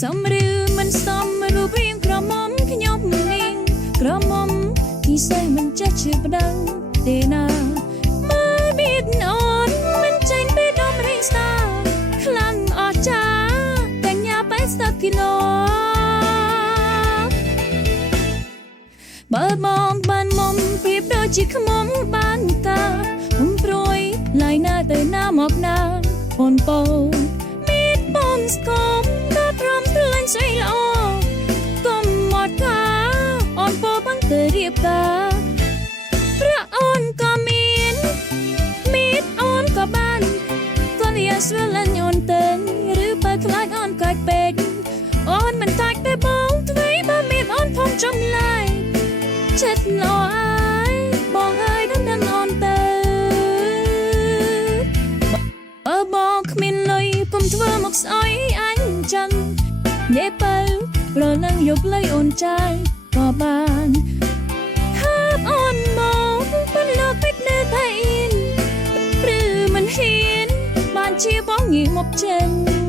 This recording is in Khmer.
សំឬមិនសមរូបរាងក្រមុំខ្ញុំនាងក្រមុំពីសេះមិនចេះជឿប្តឹងទេណាមើលបៀតអូនមិនចាញ់ពីដំរីស្តាខ្លាំងអស្ចារ្យកញ្ញា80គីឡូបើបងបានមុំពីដូចជាខ្មុំបានកាមុំព្រួយឡាយណាទៅណាមកណាបនពោមីតបនស្គមដល់ព្រមត្រលាញ់ស្អីល្អកុំមកកាអូនពោបាំងទៅរៀបការប្រាក់អូនក៏មានមីតអូនក៏បានគាត់វាស្រួលលាញ់អូនទៅឬបើខ្លាចអូនកាច់ពេកអូនមិនតាច់តែបងទ្វេបើមានអូនផងចំឡាយចិត្តល្អហើយបងហើយដឹងអូនទៅបើបងគ្មានលុយកុំធ្វើមកស្អុយអញចឹងនិយាយទៅប្រនឹងយកលុយអូនចាយក៏បានថាអូនមកប៉ុនលោកពេកនៅតែអ៊ីនឬមិនហ៊ានបានជាបងងាកមកចេញ